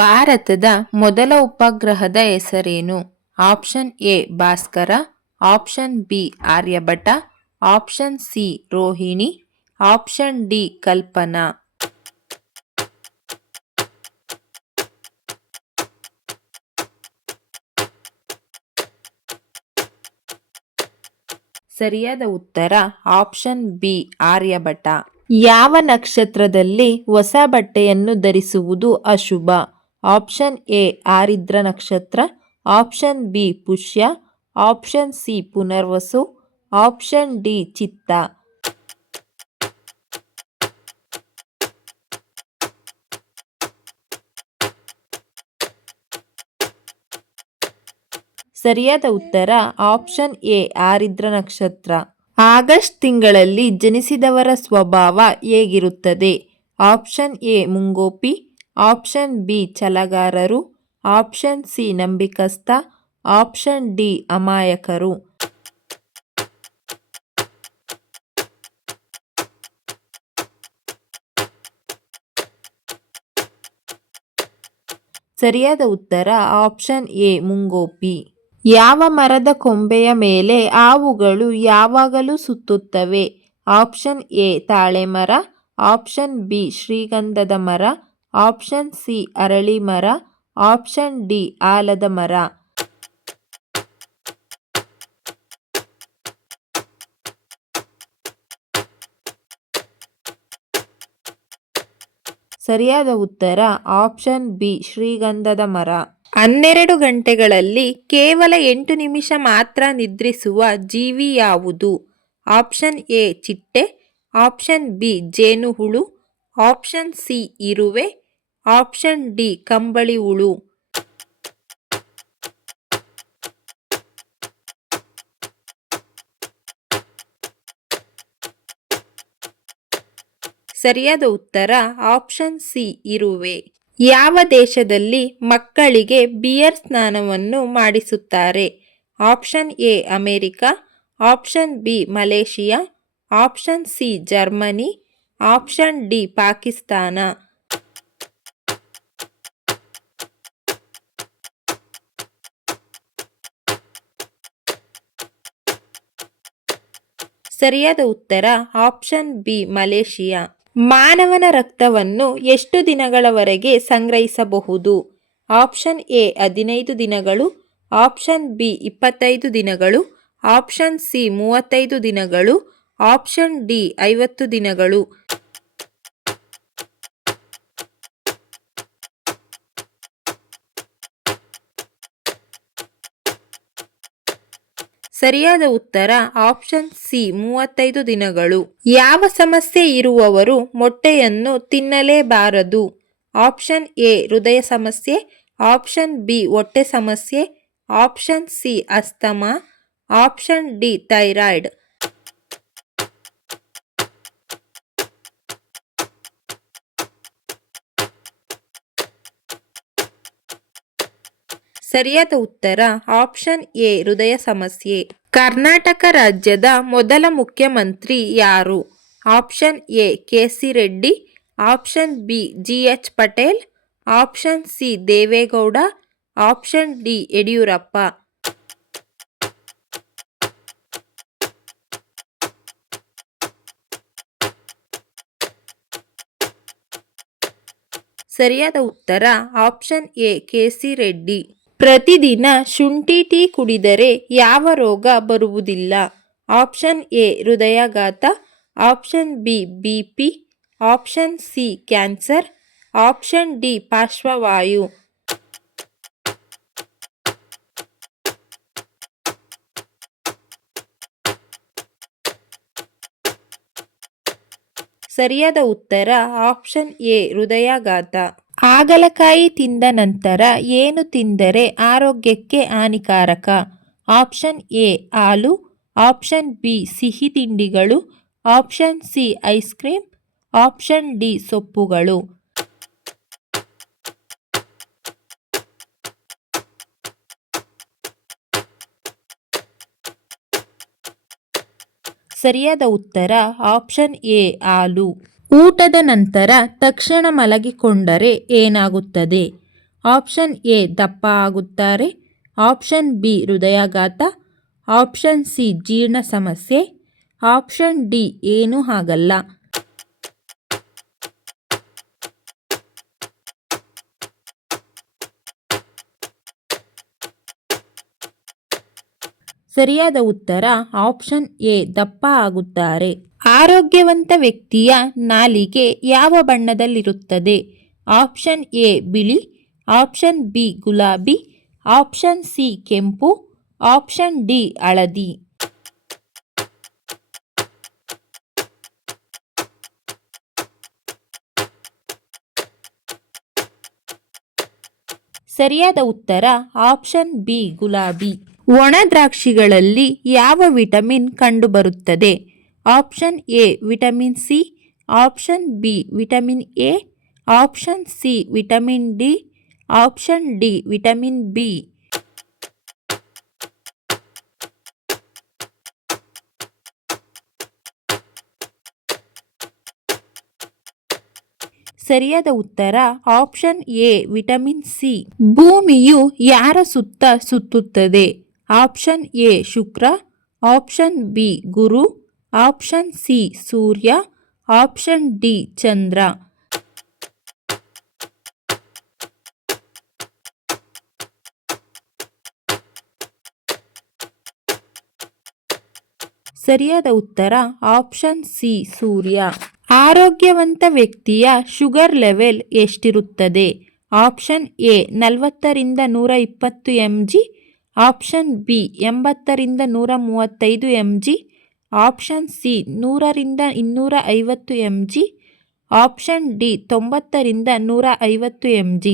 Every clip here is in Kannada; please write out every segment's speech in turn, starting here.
ಭಾರತದ ಮೊದಲ ಉಪಗ್ರಹದ ಹೆಸರೇನು? Option A Bhaskara, option B Aryabhata, option C Rohini, option D Kalpana. ಸರಿಯಾದ ಉತ್ತರ ಆಪ್ಷನ್ ಬಿ ಆರ್ಯಭಟ. ಯಾವ ನಕ್ಷತ್ರದಲ್ಲಿ ಹೊಸ ಬಟ್ಟೆಯನ್ನು ಧರಿಸುವುದು ಅಶುಭ? ಆಪ್ಷನ್ ಎ ಆರಿದ್ರ ನಕ್ಷತ್ರ, option B Pushya, option C Punarvasu, option D Chitta. ಸರಿಯಾದ ಉತ್ತರ ಆಪ್ಷನ್ ಎ ಆರಿದ್ರ ನಕ್ಷತ್ರ. ಆಗಸ್ಟ್ ತಿಂಗಳಲ್ಲಿ ಜನಿಸಿದವರ ಸ್ವಭಾವ ಹೇಗಿರುತ್ತದೆ? ಆಪ್ಷನ್ ಎ ಮುಂಗೋಪಿ, ಆಪ್ಷನ್ ಬಿ ಛಲಗಾರರು, ಆಪ್ಷನ್ ಸಿ ನಂಬಿಕಸ್ಥ, ಆಪ್ಷನ್ ಡಿ ಅಮಾಯಕರು. ಸರಿಯಾದ ಉತ್ತರ ಆಪ್ಷನ್ ಎ ಮುಂಗೋಪಿ. ಯಾವ ಮರದ ಕೊಂಬೆಯ ಮೇಲೆ ಹಾವುಗಳು ಯಾವಾಗಲೂ ಸುತ್ತುತ್ತವೆ? ಆಪ್ಷನ್ ಎ ತಾಳೆ ಮರ, ಆಪ್ಷನ್ ಬಿ ಶ್ರೀಗಂಧದ ಮರ, ಆಪ್ಷನ್ ಸಿ ಅರಳಿ ಮರ, ಆಪ್ಷನ್ ಡಿ ಆಲದ ಮರ. ಸರಿಯಾದ ಉತ್ತರ ಆಪ್ಷನ್ ಬಿ ಶ್ರೀಗಂಧದ ಮರ. 12 ಗಂಟೆಗಳಲ್ಲಿ ಕೇವಲ 8 ನಿಮಿಷ ಮಾತ್ರ ನಿದ್ರಿಸುವ ಜೀವಿ ಯಾವುದು? ಆಪ್ಷನ್ ಎ ಚಿಟ್ಟೆ, ಆಪ್ಷನ್ ಬಿ ಜೇನುಹುಳು, ಆಪ್ಷನ್ ಸಿ ಇರುವೆ, ಆಪ್ಷನ್ ಡಿ ಕಂಬಳಿ ಹುಳು. ಸರಿಯಾದ ಉತ್ತರ ಆಪ್ಷನ್ ಸಿ ಇರುವೆ. ಯಾವ ದೇಶದಲ್ಲಿ ಮಕ್ಕಳಿಗೆ ಬಿಯರ್ ಸ್ನಾನವನ್ನು ಮಾಡಿಸುತ್ತಾರೆ? Option A America, option B Malaysia, option C Germany, option D Pakistan. ಸರಿಯಾದ ಉತ್ತರ ಆಪ್ಷನ್ ಬಿ ಮಲೇಷಿಯಾ. ಮಾನವನ ರಕ್ತವನ್ನು ಎಷ್ಟು ದಿನಗಳವರೆಗೆ ಸಂಗ್ರಹಿಸಬಹುದು? ಆಪ್ಷನ್ ಎ 15 ದಿನಗಳು, ಆಪ್ಷನ್ ಬಿ 25 ದಿನಗಳು, ಆಪ್ಷನ್ ಸಿ 35 ದಿನಗಳು, ಆಪ್ಷನ್ ಡಿ 50 ದಿನಗಳು. ಸರಿಯಾದ ಉತ್ತರ ಆಪ್ಷನ್ ಸಿ 35 ದಿನಗಳು. ಯಾವ ಸಮಸ್ಯೆ ಇರುವವರು ಮೊಟ್ಟೆಯನ್ನು ತಿನ್ನಲೇಬಾರದು? ಆಪ್ಷನ್ ಎ ಹೃದಯ ಸಮಸ್ಯೆ, ಆಪ್ಷನ್ ಬಿ ಹೊಟ್ಟೆ ಸಮಸ್ಯೆ, option C asthma, option D thyroid. ಸರಿಯಾದ ಉತ್ತರ ಆಪ್ಷನ್ ಎ ಹೃದಯ ಸಮಸ್ಯೆ. ಕರ್ನಾಟಕ ರಾಜ್ಯದ ಮೊದಲ ಮುಖ್ಯಮಂತ್ರಿ ಯಾರು? Option A K C. Reddy, option B G H. Patel, option C Deve Gowda, option D Yediyurappa. ಸರಿಯಾದ ಉತ್ತರ ಆಪ್ಷನ್ ಎ ಕೆ.ಸಿ. ರೆಡ್ಡಿ. ಪ್ರತಿದಿನ ಶುಂಠಿ ಟೀ ಕುಡಿದರೆ ಯಾವ ರೋಗ ಬರುವುದಿಲ್ಲ? ಆಪ್ಷನ್ ಎ ಹೃದಯಾಘಾತ, option B BP, option C cancer, option D ಪಾರ್ಶ್ವವಾಯು. ಸರಿಯಾದ ಉತ್ತರ ಆಪ್ಷನ್ ಎ ಹೃದಯಾಘಾತ. ಹಾಗಲಕಾಯಿ ತಿಂದ ನಂತರ ಏನು ತಿಂದರೆ ಆರೋಗ್ಯಕ್ಕೆ ಹಾನಿಕಾರಕ? ಆಪ್ಷನ್ ಎ ಹಾಲು, ಆಪ್ಷನ್ ಬಿ ಸಿಹಿ ತಿಂಡಿಗಳು, option C ice cream, option D ಸೊಪ್ಪುಗಳು. ಸರಿಯಾದ ಉತ್ತರ ಆಪ್ಷನ್ ಎ ಹಾಲು. ಊಟದ ನಂತರ ತಕ್ಷಣ ಮಲಗಿಕೊಂಡರೆ ಏನಾಗುತ್ತದೆ? ಆಪ್ಷನ್ ಎ ದಪ್ಪ ಆಗುತ್ತಾರೆ, ಆಪ್ಷನ್ ಬಿ ಹೃದಯಾಘಾತ, ಆಪ್ಷನ್ ಸಿ ಜೀರ್ಣ ಸಮಸ್ಯೆ, ಆಪ್ಷನ್ ಡಿ ಏನೂ ಆಗಲ್ಲ. ಸರಿಯಾದ ಉತ್ತರ ಆಪ್ಷನ್ ಎ ದಪ್ಪ ಆಗುತ್ತಾರೆ. ಆರೋಗ್ಯವಂತ ವ್ಯಕ್ತಿಯ ನಾಲಿಗೆ ಯಾವ ಬಣ್ಣದಲ್ಲಿರುತ್ತದೆ? ಆಪ್ಷನ್ ಎ ಬಿಳಿ, ಆಪ್ಷನ್ ಬಿ ಗುಲಾಬಿ, ಆಪ್ಷನ್ ಸಿ ಕೆಂಪು, ಆಪ್ಷನ್ ಡಿ ಹಳದಿ. ಸರಿಯಾದ ಉತ್ತರ ಆಪ್ಷನ್ ಬಿ ಗುಲಾಬಿ. ಒಣ ದ್ರಾಕ್ಷಿಗಳಲ್ಲಿ ಯಾವ ವಿಟಮಿನ್ ಕಂಡುಬರುತ್ತದೆ? Option A vitamin C, option B vitamin A, option C vitamin D, option D vitamin B. ಸರಿಯಾದ ಉತ್ತರ ಆಪ್ಷನ್ ಎ ವಿಟಮಿನ್ ಸಿ. ಭೂಮಿಯು ಯಾರ ಸುತ್ತ ಸುತ್ತುತ್ತದೆ? Option A Shukra, option B Guru, option C Surya, option D Chandra. ಸರಿಯಾದ ಉತ್ತರ ಆಪ್ಷನ್ ಸಿ ಸೂರ್ಯ. ಆರೋಗ್ಯವಂತ ವ್ಯಕ್ತಿಯ ಶುಗರ್ ಲೆವೆಲ್ ಎಷ್ಟಿರುತ್ತದೆ? ಆಪ್ಷನ್ ಎ 40ರಿಂದ 120 mg, ಆಪ್ಷನ್ ಬಿ 80ರಿಂದ 135 mg, ಆಪ್ಷನ್ ಸಿ 100ರಿಂದ 250 mg, ಆಪ್ಷನ್ ಡಿ 90ರಿಂದ 150 mg.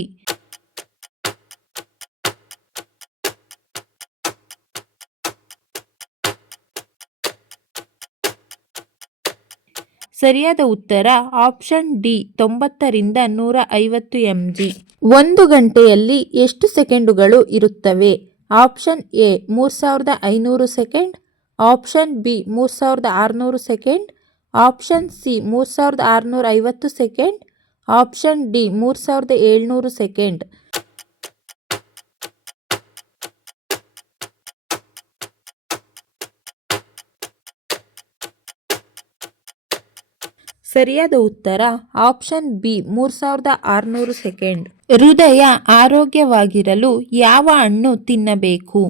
ಸರಿಯಾದ ಉತ್ತರ ಆಪ್ಷನ್ ಡಿ 90ರಿಂದ 150 mg. 1 ಗಂಟೆಯಲ್ಲಿ ಎಷ್ಟು ಸೆಕೆಂಡುಗಳು ಇರುತ್ತವೆ? Option A 3500 second, option B 3600 second, option C 3650 second, option D 3700 second. ಸರಿಯಾದ ಉತ್ತರ ಆಪ್ಷನ್ ಬಿ 3600 ಸೆಕೆಂಡ್. ಹೃದಯ ಆರೋಗ್ಯವಾಗಿರಲು ಯಾವ ಹಣ್ಣು ತಿನ್ನಬೇಕು?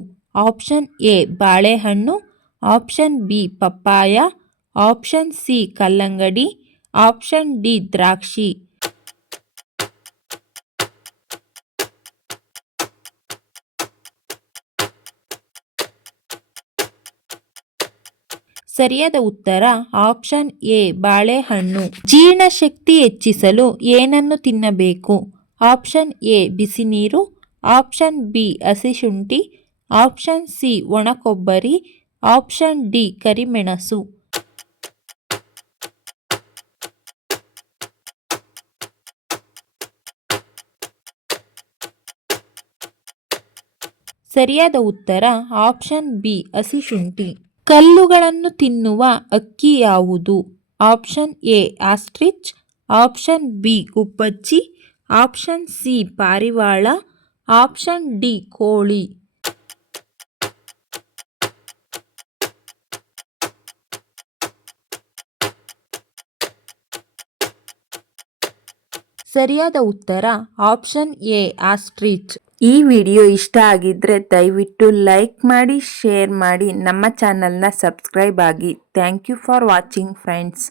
ಆಪ್ಷನ್ ಎ ಬಾಳೆಹಣ್ಣು, option B papaya, option C ಕಲ್ಲಂಗಡಿ, ಆಪ್ಷನ್ ಡಿ ದ್ರಾಕ್ಷಿ. ಸರಿಯಾದ ಉತ್ತರ ಆಪ್ಷನ್ ಎ ಬಾಳೆಹಣ್ಣು. ಜೀರ್ಣಶಕ್ತಿ ಹೆಚ್ಚಿಸಲು ಏನನ್ನು ತಿನ್ನಬೇಕು? ಆಪ್ಷನ್ ಎ ಬಿಸಿ ನೀರು, ಆಪ್ಷನ್ ಬಿ ಹಸಿ ಶುಂಠಿ, ಆಪ್ಷನ್ ಸಿ ಒಣ ಕೊಬ್ಬರಿ, ಆಪ್ಷನ್ ಡಿ ಕರಿಮೆಣಸು. ಸರಿಯಾದ ಉತ್ತರ ಆಪ್ಷನ್ ಬಿ ಹಸಿ ಶುಂಠಿ. ಕಲ್ಲುಗಳನ್ನು ತಿನ್ನುವ ಅಕ್ಕಿ ಯಾವುದು? Option A ostrich, option B ಗುಬ್ಬಚ್ಚಿ, ಆಪ್ಷನ್ ಸಿ ಪಾರಿವಾಳ, ಆಪ್ಷನ್ ಡಿ ಕೋಳಿ. ಸರಿಯಾದ ಉತ್ತರ ಆಪ್ಷನ್ ಎ ಆಸ್ಟ್ರಿಚ್. ಈ ವಿಡಿಯೋ ಇಷ್ಟ ಆಗಿದ್ರೆ ದಯವಿಟ್ಟು ಲೈಕ್ ಮಾಡಿ, ಶೇರ್ ಮಾಡಿ, ನಮ್ಮ ಚಾನಲ್ನ ಸಬ್ಸ್ಕ್ರೈಬ್ ಆಗಿ. Thank you for watching friends.